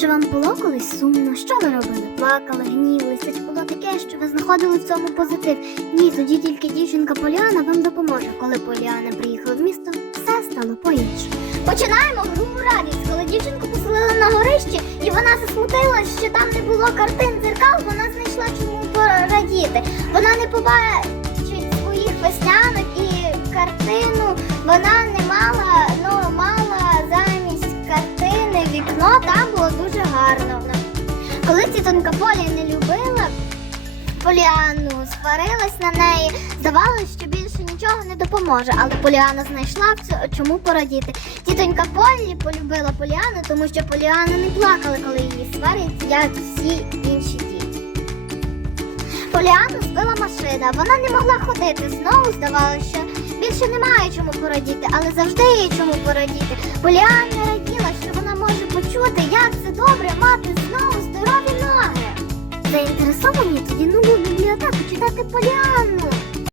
Чи вам було колись сумно? Що ви робили? Плакали, гнівилися? Чи було таке, що ви знаходили в цьому позитив? Ні, тоді тільки дівчинка Поліана вам допоможе. Коли Поліана приїхала в місто, все стало по-іншому. Починаємо гру радість, коли дівчинку поселили на горищі, і вона засмутилась, що там не було картин дзеркал, вона знайшла чому порадіти. Вона не побачить своїх веснянок і картину вона не мала, ну мала замість картини вікно, там було. Коли тітонька Поля не любила Поліану, сварилась на неї, здавалось, що більше нічого не допоможе, але Поліана знайшла в чому порадіти. Тітонька Полі полюбила Поліану, тому що Поліана не плакала, коли її сварять, як всі інші діти. Поліану збила машина, вона не могла ходити. Знову здавалося, що більше немає чому порадіти, але завжди є чому порадіти. Поліана раділа, що вона може почути, як добре мати знову здорові ноги. Заінтересовані тоді нову бібліотеку читати Поліанну.